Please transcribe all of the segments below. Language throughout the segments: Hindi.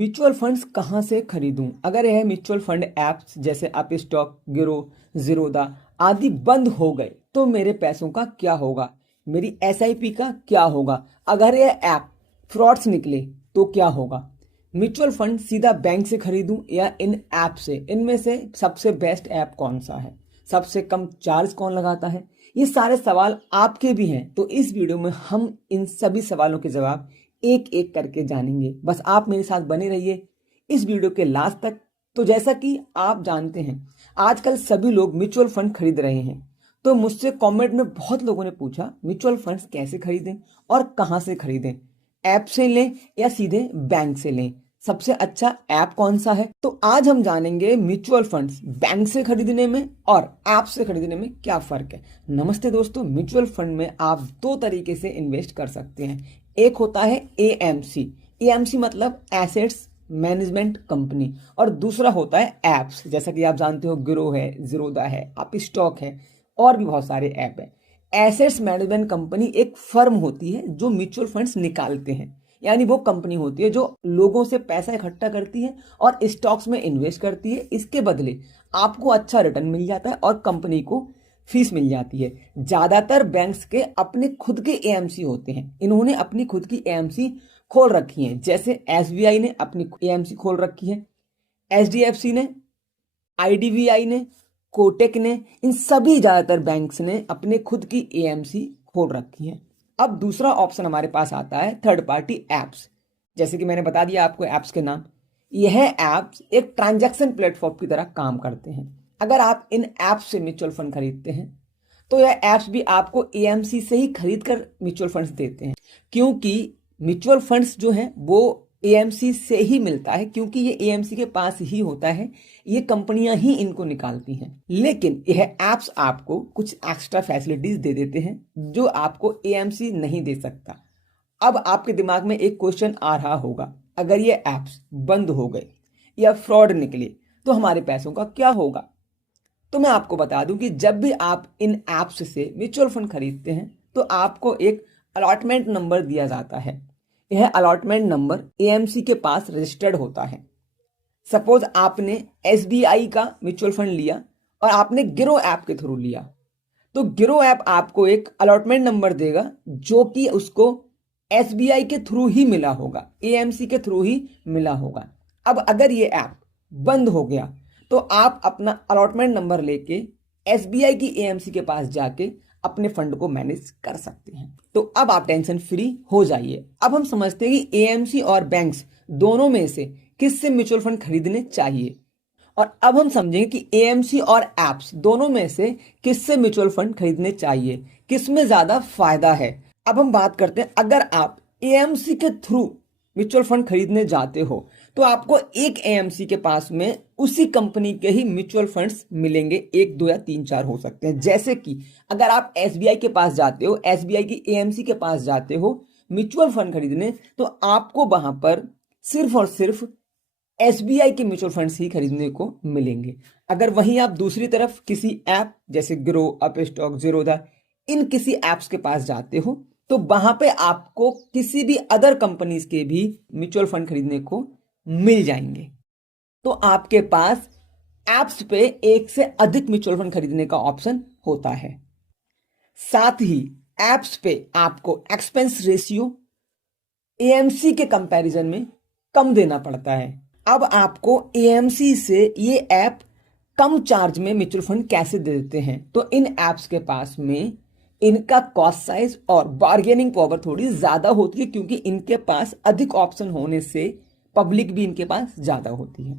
म्यूचुअल फंड्स कहाँ से खरीदूं? अगर यह म्यूचुअल फंड ऐप्स जैसे अप स्टॉक, गिरो, जीरोधा आदि बंद हो गए तो मेरे पैसों का क्या होगा? मेरी एसआईपी का क्या होगा? अगर यह ऐप फ्रॉड्स निकले तो क्या होगा? म्यूचुअल फंड सीधा बैंक से खरीदूं या इन ऐप से? इनमें से सबसे बेस्ट ऐप कौन सा है? सबसे कम चार्ज कौन लगाता है? ये सारे सवाल आपके भी हैं, तो इस वीडियो में हम इन सभी सवालों के जवाब एक एक करके जानेंगे। बस आप मेरे साथ बने रहिए इस वीडियो के लास्ट तक। तो जैसा कि आप जानते हैं, आजकल सभी लोग म्यूचुअल फंड खरीद रहे हैं। तो मुझसे कमेंट में बहुत लोगों ने पूछा म्यूचुअल फंड्स कैसे खरीदें और कहां से खरीदें, ऐप से लें या सीधे बैंक से लें, सबसे अच्छा ऐप कौन सा है? तो आज हम जानेंगे म्यूचुअल फंड्स बैंक से खरीदने में और ऐप से खरीदने में क्या फर्क है। नमस्ते दोस्तों, म्यूचुअल फंड में आप दो तरीके से इन्वेस्ट कर सकते हैं। एक होता है एएमसी, एएमसी मतलब एसेट्स मैनेजमेंट कंपनी, और दूसरा होता है एप्स, जैसा कि आप जानते हो गिरो है, जीरोधा है, आप स्टॉक है और भी बहुत सारे ऐप है। एसेट्स मैनेजमेंट कंपनी एक फर्म होती है जो म्यूचुअल फंड्स निकालते हैं, यानी वो कंपनी होती है जो लोगों से पैसा इकट्ठा करती है और स्टॉक्स में इन्वेस्ट करती है। इसके बदले आपको अच्छा रिटर्न मिल जाता है और कंपनी को फीस मिल जाती है। ज्यादातर बैंक्स के अपने खुद के एएमसी होते हैं, इन्होंने अपनी खुद की एएमसी खोल रखी है। जैसे एसबीआई ने अपनी एएमसी खोल रखी है, एचडीएफसी ने, आईडीबीआई ने, कोटेक ने, इन सभी ज्यादातर बैंक्स ने अपने खुद की एएमसी खोल रखी है। अब दूसरा ऑप्शन हमारे पास आता है थर्ड पार्टी एप्स। जैसे कि मैंने बता दिया आपको एप्स के नाम। यह एप्स एक ट्रांजैक्शन प्लेटफॉर्म की तरह काम करते हैं। अगर आप इन ऐप्स से म्यूचुअल फंड खरीदते हैं तो यह ऐप्स भी आपको एएमसी से ही खरीद कर म्यूचुअल फंड्स देते हैं, क्योंकि म्यूचुअल फंड्स जो है वो एएमसी से ही मिलता है, क्योंकि ये एएमसी के पास ही होता है, ये कंपनियां ही इनको निकालती हैं। लेकिन यह ऐप्स आपको कुछ एक्स्ट्रा फैसिलिटीज दे देते हैं जो आपको एएमसी नहीं दे सकता। अब आपके दिमाग में एक क्वेश्चन आ रहा होगा, अगर ये ऐप्स बंद हो गए या फ्रॉड निकले तो हमारे पैसों का क्या होगा? तो मैं आपको बता दूं कि जब भी आप इन ऐप्स से म्यूचुअल फंड खरीदते हैं तो आपको एक अलॉटमेंट नंबर दिया जाता है। यह अलॉटमेंट नंबर एएमसी के पास रजिस्टर्ड होता है। सपोज आपने एसबीआई का म्यूचुअल फंड लिया और आपने गिरो ऐप के थ्रू लिया, तो गिरो ऐप आपको एक अलॉटमेंट नंबर देगा जो कि उसको एसबीआई के थ्रू ही मिला होगा, एएमसी के थ्रू ही मिला होगा। अब अगर ये ऐप बंद हो गया तो आप अपना अलॉटमेंट नंबर लेके एसबीआई की एएमसी के पास जाके अपने फंड को मैनेज कर सकते हैं। तो अब आप टेंशन फ्री हो जाइए। अब हम समझते हैं कि एएमसी और बैंक्स दोनों में से किससे म्यूचुअल फंड खरीदने चाहिए, और अब हम समझेंगे कि एएमसी और एप्स दोनों में से किससे म्यूचुअल फंड खरीदने चाहिए, किसमें ज्यादा फायदा है। अब हम बात करते हैं, अगर आप एएमसी के थ्रू म्यूचुअल फंड खरीदने जाते हो तो आपको एक एएमसी के पास में उसी कंपनी के ही म्यूचुअल फंड्स मिलेंगे, एक दो या तीन चार हो सकते हैं। जैसे कि अगर आप एसबीआई के पास जाते हो, एसबीआई की एएमसी के पास जाते हो म्यूचुअल फंड खरीदने, तो आपको वहां पर सिर्फ और सिर्फ एसबीआई के म्यूचुअल फंड्स ही खरीदने को मिलेंगे। अगर वहीं आप दूसरी तरफ किसी ऐप जैसे ग्रो, अप स्टॉक, जीरोधा, इन किसी ऐप्स के पास जाते हो तो वहां पे आपको किसी भी अदर कंपनीज के भी म्यूचुअल फंड खरीदने को मिल जाएंगे। तो आपके पास ऐप्स पे एक से अधिक म्यूचुअल फंड खरीदने का ऑप्शन होता है। साथ ही ऐप्स पे आपको एक्सपेंस रेशियो एएमसी के कंपैरिजन में कम देना पड़ता है। अब आपको एएमसी से ये ऐप कम चार्ज में म्यूचुअल फंड कैसे दे देते हैं, तो इन ऐप्स के पास में इनका कॉस्ट साइज और बार्गेनिंग पावर थोड़ी ज्यादा होती है, क्योंकि इनके पास अधिक ऑप्शन होने से पब्लिक भी इनके पास ज्यादा होती है,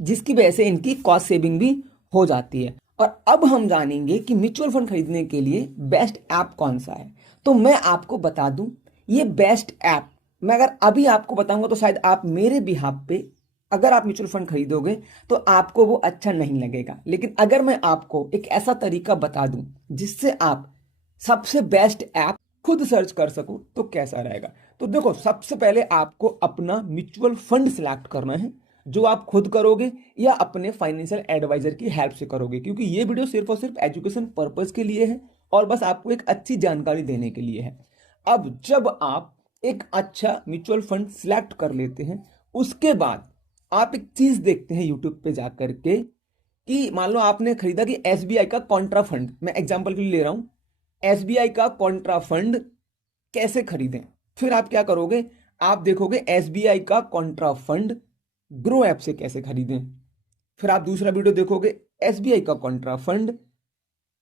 जिसकी वजह से इनकी कॉस्ट सेविंग भी हो जाती है। और अब हम जानेंगे कि म्यूचुअल फंड खरीदने के लिए बेस्ट ऐप कौन सा है। तो मैं आपको बता दूं, ये बेस्ट ऐप मैं अगर अभी आपको बताऊंगा तो शायद आप मेरे बिहाफ पे अगर आप म्यूचुअल फंड खरीदोगे तो आपको वो अच्छा नहीं लगेगा। लेकिन अगर मैं आपको एक ऐसा तरीका बता दूं जिससे आप सबसे बेस्ट ऐप खुद सर्च कर सको तो कैसा रहेगा। तो देखो, सबसे पहले आपको अपना म्यूचुअल फंड सिलेक्ट करना है, जो आप खुद करोगे या अपने फाइनेंशियल एडवाइजर की हेल्प से करोगे, क्योंकि ये वीडियो सिर्फ और सिर्फ एजुकेशन पर्पस के लिए है और बस आपको एक अच्छी जानकारी देने के लिए है। अब जब आप एक अच्छा म्यूचुअल फंड सिलेक्ट कर लेते हैं, उसके बाद आप एक चीज देखते हैं यूट्यूब पे जाकर के कि मान लो आपने खरीदा कि एसबीआई का कॉन्ट्रा फंड, मैं एग्जांपल के लिए ले रहा हूं, एसबीआई का कॉन्ट्रा फंड कैसे खरीदें। फिर आप क्या करोगे, आप देखोगे एसबीआई का कॉन्ट्रा फंड ग्रो ऐप से कैसे खरीदें। फिर आप दूसरा वीडियो देखोगे एसबीआई का कॉन्ट्रा फंड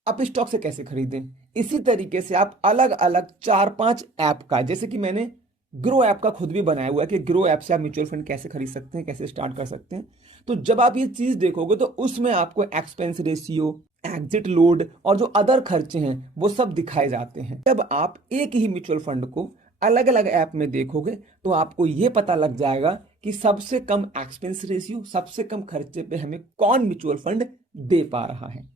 आप स्टॉक से कैसे खरीदें। इसी तरीके से आप अलग अलग 4-5 ऐप का, जैसे कि मैंने ग्रो ऐप का खुद भी बनाया हुआ है कि ग्रो ऐप से आप म्यूचुअल फंड कैसे खरीद सकते हैं, कैसे स्टार्ट कर सकते हैं। तो जब आप ये चीज देखोगे तो उसमें आपको एक्सपेंस रेशियो, एग्जिट लोड और जो अदर खर्चे हैं वो सब दिखाए जाते हैं। जब आप एक ही म्यूचुअल फंड को अलग अलग ऐप में देखोगे तो आपको ये पता लग जाएगा कि सबसे कम एक्सपेंस रेशियो, सबसे कम खर्चे पे हमें कौन म्यूचुअल फंड दे पा रहा है,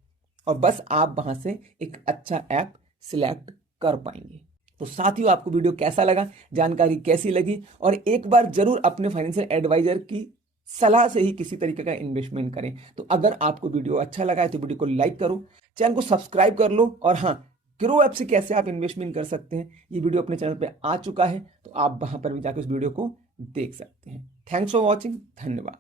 और बस आप वहां से एक अच्छा ऐप सिलेक्ट कर पाएंगे। तो साथियों, आपको वीडियो कैसा लगा, जानकारी कैसी लगी, और एक बार जरूर अपने फाइनेंशियल एडवाइजर की सलाह से ही किसी तरीके का इन्वेस्टमेंट करें। तो अगर आपको वीडियो अच्छा लगा है तो वीडियो को लाइक करो, चैनल को सब्सक्राइब कर लो, और हाँ, ग्रो ऐप से कैसे आप इन्वेस्टमेंट कर सकते हैं ये वीडियो अपने चैनल पे आ चुका है, तो आप वहां पर भी जाकर उस वीडियो को देख सकते हैं। थैंक्स फॉर वॉचिंग, धन्यवाद।